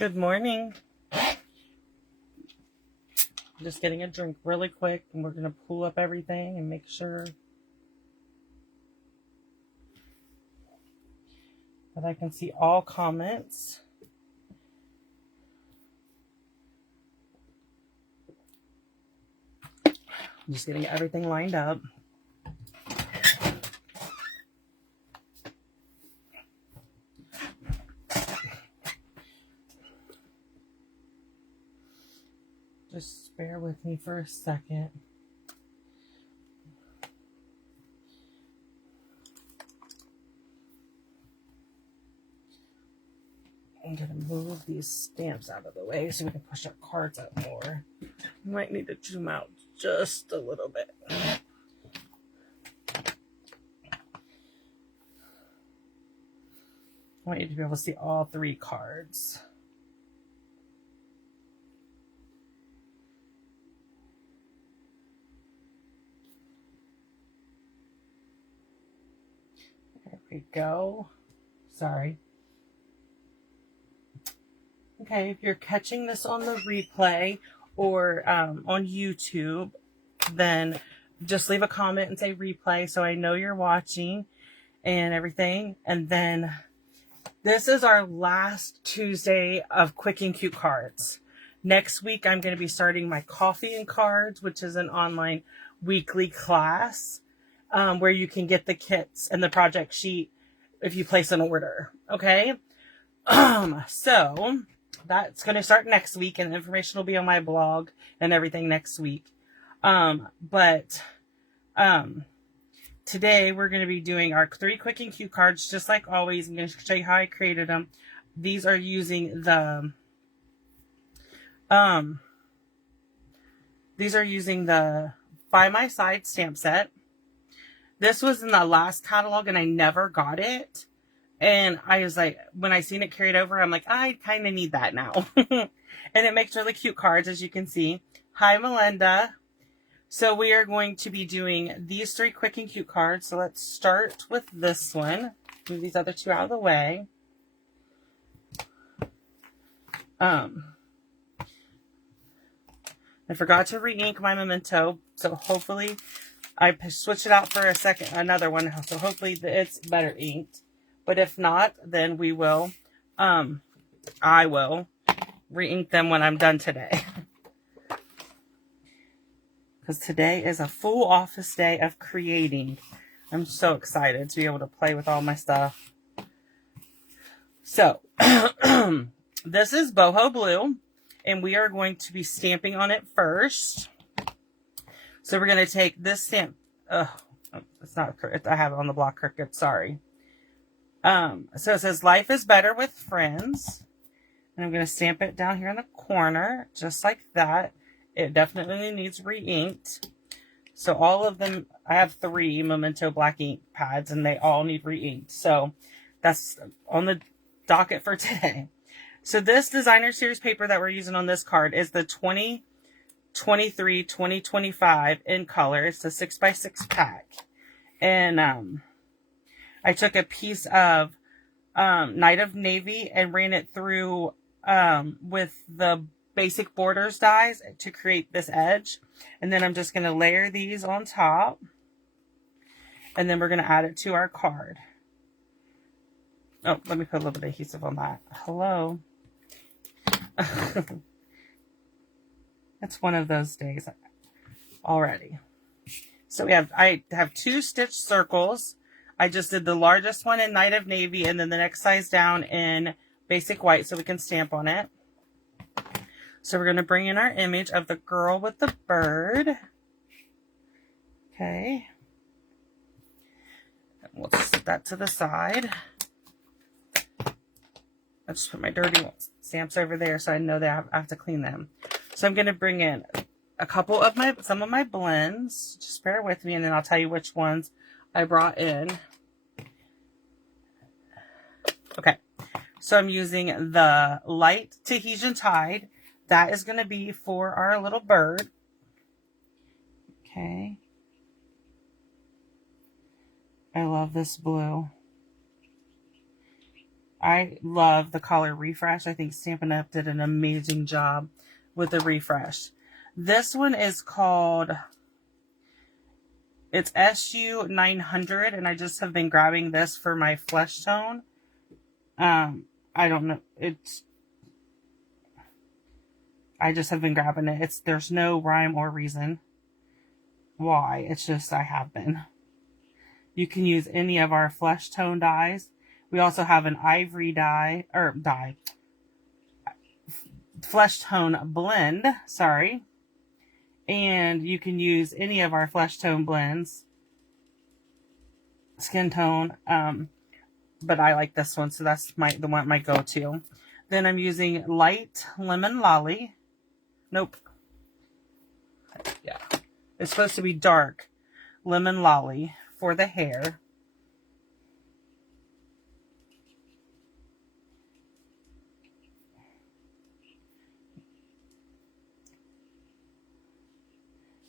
Good morning. I'm just getting a drink really quick, and we're going to pull up everything and make sure that I can see all comments. I'm just getting everything lined up. Just bear with me for a second. I'm going to move these stamps out of the way so we can push our cards up more. Might need to zoom out just a little bit. I want you to be able to see all three cards. There we go. Sorry. Okay, if you're catching this on the replay or on YouTube, then just leave a comment and say replay so I know you're watching and everything. And then this is our last Tuesday of Quick and Cute cards. Next week, I'm going to be starting my Coffee and Cards, which is an online weekly class where you can get the kits and the project sheet if you place an order. Okay. So that's going to start next week, and information will be on my blog and everything next week. Today we're going to be doing our 3 Quick and Cute cards, just like always. I'm going to show you how I created them. These are using the By My Side stamp set. This was in the last catalog and I never got it. And I was like, when I seen it carried over, I'm like, I kind of need that now. And it makes really cute cards, as you can see. Hi, Melinda. So we are going to be doing these 3 Quick and Cute cards. So let's start with this one. Move these other 2 out of the way. I forgot to re-ink my memento. So hopefully I switched it out for another one. So hopefully it's better inked. But if not, then we will, I will re-ink them when I'm done today. Because today is a full office day of creating. I'm so excited to be able to play with all my stuff. So, this is Boho Blue, and we are going to be stamping on it first. So we're going to take this stamp. It's not, I have it on the block crooked, sorry. So it says, life is better with friends. And I'm going to stamp it down here in the corner, just like that. It definitely needs re-inked. So all of them, I have 3 Memento black ink pads, and they all need re-inked. So that's on the docket for today. So this designer series paper that we're using on this card is the 2023-2025 in color. It's a 6x6 pack. And I took a piece of Night of Navy and ran it through with the basic borders dies to create this edge. And then I'm just going to layer these on top. And then we're going to add it to our card. Oh, let me put a little bit of adhesive on that. Hello. It's one of those days already. So I have 2 stitched circles. I just did the largest one in Night of Navy and then the next size down in basic white so we can stamp on it. So we're going to bring in our image of the girl with the bird. Okay. We'll set that to the side. I just put my dirty stamps over there so I know that I have to clean them. So I'm going to bring in some of my blends. Just bear with me and then I'll tell you which ones I brought in. Okay. So I'm using the light Tahitian Tide. That is going to be for our little bird. Okay. I love this blue. I love the color refresh. I think Stampin' Up! Did an amazing job with the refresh. This one is called, it's SU 900, and I just have been grabbing this for my flesh tone. I don't know. I just have been grabbing it. There's no rhyme or reason why. It's just I have been. You can use any of our flesh tone dyes. We also have an ivory flesh tone blend, sorry. And you can use any of our flesh tone blends, skin tone, but I like this one, so that's my go-to. Then I'm using light lemon lolly. Nope. Yeah. It's supposed to be dark lemon lolly for the hair.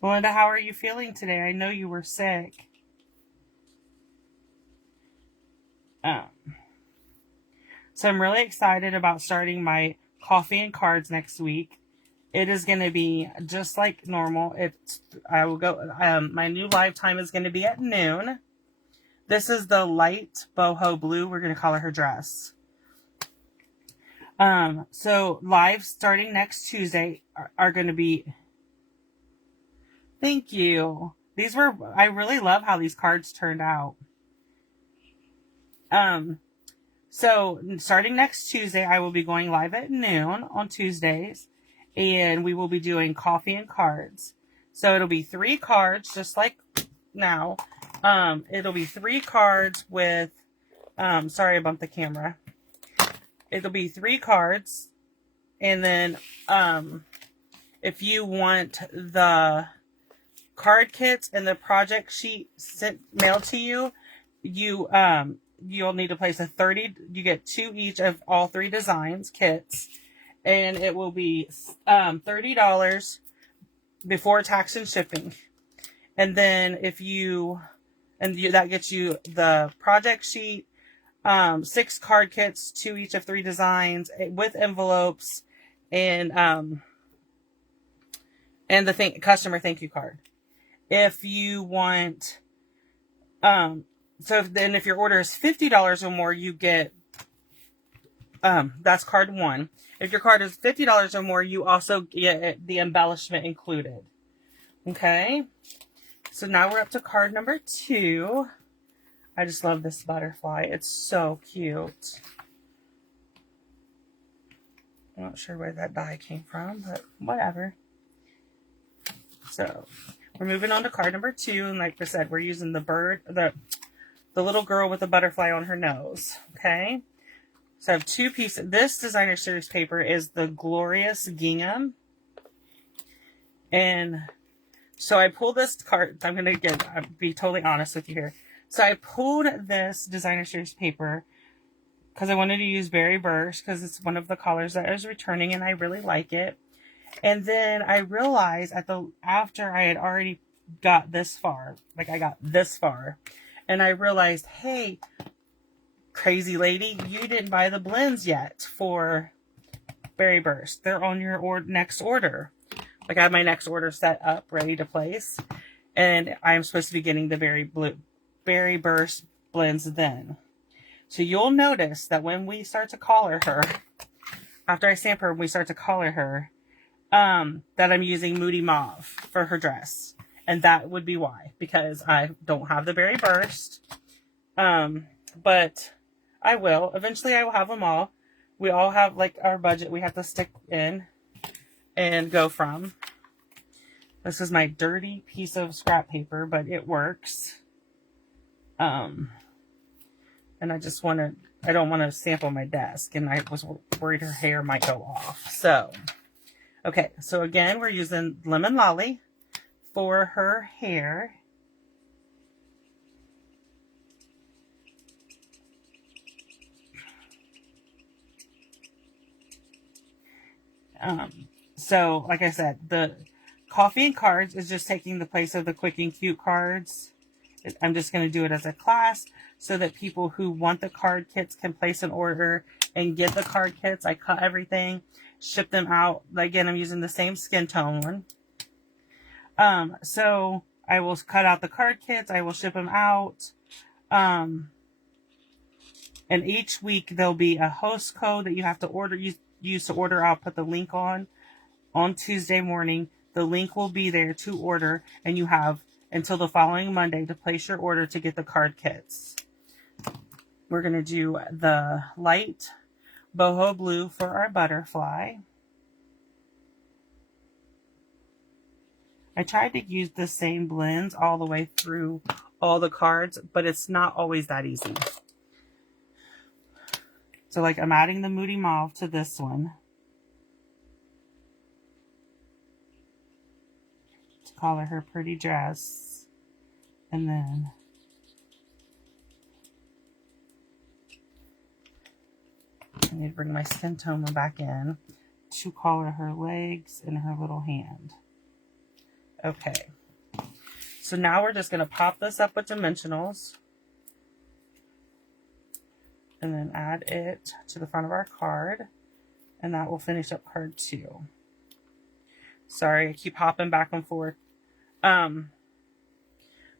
Melinda, how are you feeling today? I know you were sick. So I'm really excited about starting my coffee and cards next week. It is going to be just like normal. I will go. My new live time is going to be at noon. This is the light boho blue. We're going to color her dress. So live starting next Tuesday are going to be. Thank you. I really love how these cards turned out. So starting next Tuesday, I will be going live at noon on Tuesdays, and we will be doing coffee and cards. So it'll be 3 cards, just like now. It'll be 3 cards with, sorry, I bumped the camera. It'll be 3 cards. And then, if you want the card kits and the project sheet mailed to you, you'll need to place you get 2 each of all 3 designs kits, and it will be $30 before tax and shipping. And then that gets you the project sheet, 6 card kits, 2 each of 3 designs with envelopes, and the customer thank you card. If you want, if your order is $50 or more, you get, that's card 1. If your card is $50 or more, you also get the embellishment included. Okay. So now we're up to card number 2. I just love this butterfly. It's so cute. I'm not sure where that die came from, but whatever. So we're moving on to card number 2. And like I said, we're using the little girl with the butterfly on her nose. Okay. So I have 2 pieces. This designer series paper is the Glorious Gingham. And so I pulled this card. I'll be totally honest with you here. So I pulled this designer series paper because I wanted to use Berry Burst because it's one of the colors that is returning and I really like it. And then I realized after I had already got this far, like I got this far, and I realized, hey, crazy lady, you didn't buy the blends yet for Berry Burst. They're on your next order. Like I have my next order set up, ready to place. And I'm supposed to be getting the Berry Burst blends then. So you'll notice that when we start to color her, after I stamp her, we start to color her, that I'm using Moody Mauve for her dress. And that would be why, because I don't have the Berry Burst. But I will. Eventually I will have them all. We all have like our budget we have to stick in and go from. This is my dirty piece of scrap paper, but it works. And I don't want to sample my desk, and I was worried her hair might go off. So, okay. So again, we're using Lemon Lolly for her hair. So like I said, the coffee and cards is just taking the place of the quick and cute cards. I'm just going to do it as a class so that people who want the card kits can place an order and get the card kits. I cut everything, ship them out. Again, I'm using the same skin tone one. So I will cut out the card kits. I will ship them out. And each week there'll be a host code that you have to order, use to order. I'll put the link on Tuesday morning. The link will be there to order, and you have until the following Monday to place your order to get the card kits. We're going to do the light boho blue for our butterfly. I tried to use the same blends all the way through all the cards, but it's not always that easy. So like I'm adding the Moody Mauve to this one to color her pretty dress. And then I need to bring my skin tone back in to color her legs and her little hand. Okay. So now we're just going to pop this up with dimensionals. And then add it to the front of our card. And that will finish up card 2. Sorry, I keep hopping back and forth. But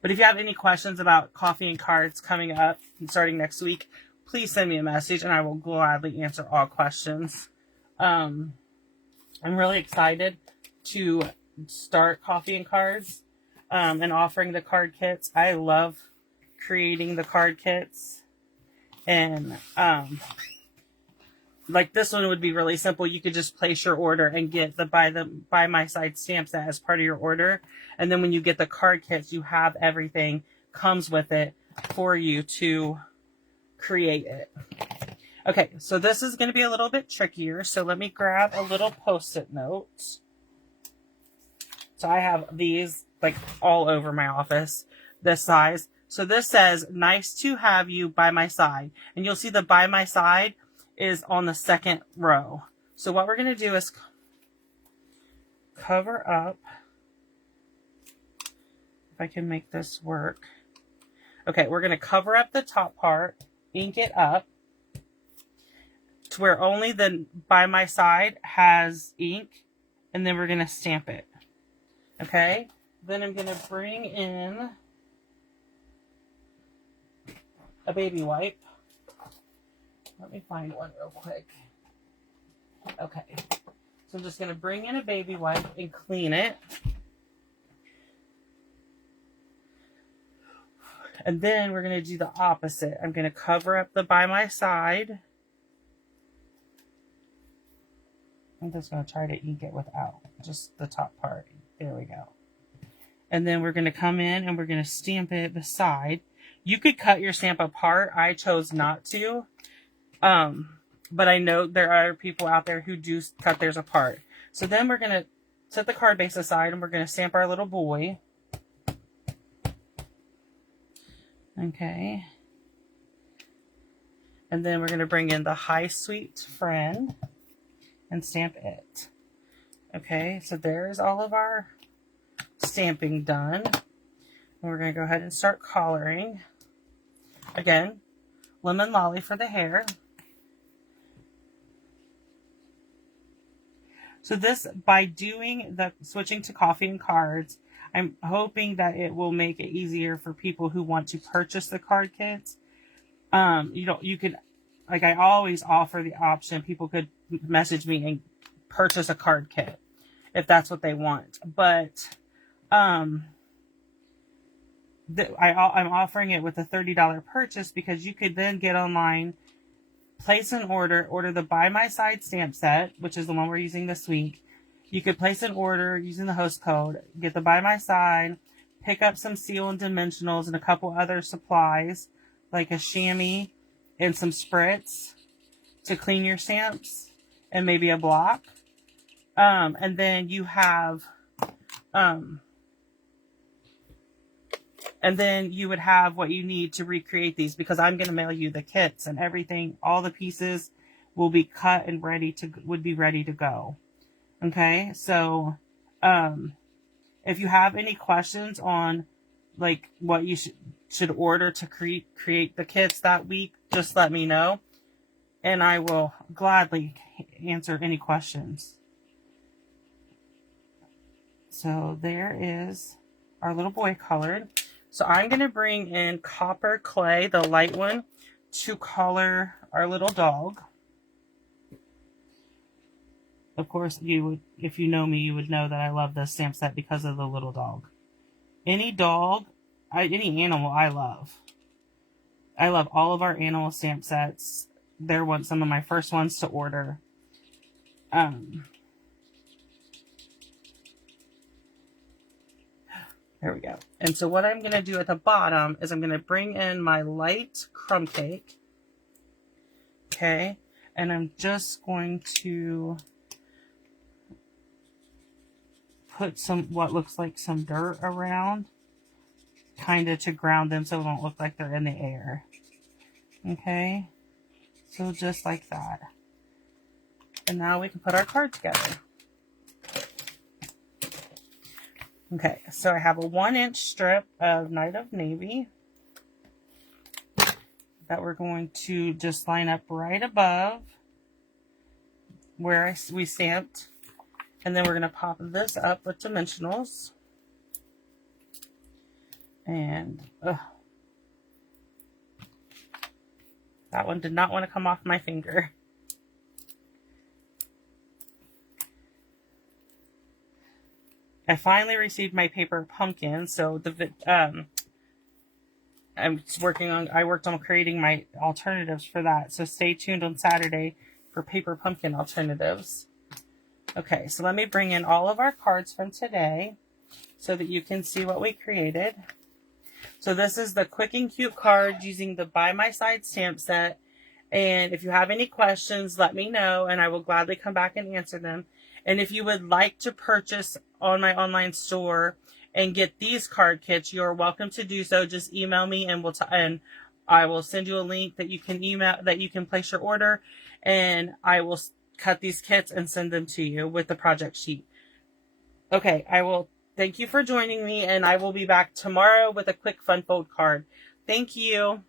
if you have any questions about coffee and cards coming up and starting next week, please send me a message and I will gladly answer all questions. I'm really excited to start coffee and cards and offering the card kits. I love creating the card kits. And like this one would be really simple. You could just place your order and get the by my side stamp set as part of your order. And then when you get the card kits, you have everything comes with it for you to create it. Okay, so this is going to be a little bit trickier. So let me grab a little Post-it note. So I have these like all over my office, this size. So this says, nice to have you by my side. And you'll see the by my side is on the second row. So what we're going to do is cover up. If I can make this work. Okay, we're going to cover up the top part, ink it up to where only the by my side has ink, and then we're going to stamp it. Okay, then I'm going to bring in a baby wipe. Let me find one real quick. Okay, so I'm just going to bring in a baby wipe and clean it. And then we're going to do the opposite. I'm going to cover up the by my side. I'm just going to try to ink it without just the top part. There we go. And then we're going to come in and we're going to stamp it beside. You could cut your stamp apart. I chose not to. But I know there are people out there who do cut theirs apart. So then we're going to set the card base aside and we're going to stamp our little boy. Okay. And then we're going to bring in the Hi Sweet Friend and stamp it. Okay, so there's all of our stamping done. And we're going to go ahead and start coloring. Again, Lemon Lolly for the hair. So this, by doing the switching to coffee and cards, I'm hoping that it will make it easier for people who want to purchase the card kits. You could, like I always offer the option, people could message me and purchase a card kit if that's what they want. But I'm offering it with a $30 purchase because you could then get online, place an order the by my side stamp set, which is the one we're using this week. You could place an order using the host code, get the by my side, pick up some seal and dimensionals and a couple other supplies like a chamois and some spritz to clean your stamps and maybe a block. And then you have, and then you would have what you need to recreate these because I'm going to mail you the kits and everything. All the pieces will be cut and would be ready to go. Okay. So, if you have any questions on like what you should order to create the kits that week, just let me know, and I will gladly answer any questions. So there is our little boy colored. So I'm going to bring in copper clay, the light one, to color our little dog. Of course, you would, if you know me, you would know that I love this stamp set because of the little dog. Any dog, any animal I love. I love all of our animal stamp sets. They're some of my first ones to order. There we go. And so what I'm going to do at the bottom is I'm going to bring in my light crumb cake. Okay. And I'm just going to put what looks like some dirt around, kind of to ground them so it don't look like they're in the air. Okay. So just like that. And now we can put our card together. Okay, so I have a 1-inch strip of Night of Navy that we're going to just line up right above where we stamped. And then we're going to pop this up with dimensionals. And that one did not want to come off my finger. I finally received my paper pumpkin, so I worked on creating my alternatives for that. So stay tuned on Saturday for paper pumpkin alternatives. Okay, so let me bring in all of our cards from today so that you can see what we created. So this is the Quick and Cute card using the By My Side stamp set. And if you have any questions, let me know and I will gladly come back and answer them. And if you would like to purchase on my online store and get these card kits, you're welcome to do so. Just email me and I will send you a link that you can place your order, and I will cut these kits and send them to you with the project sheet. Okay, I will thank you for joining me, and I will be back tomorrow with a quick fun fold card. Thank you.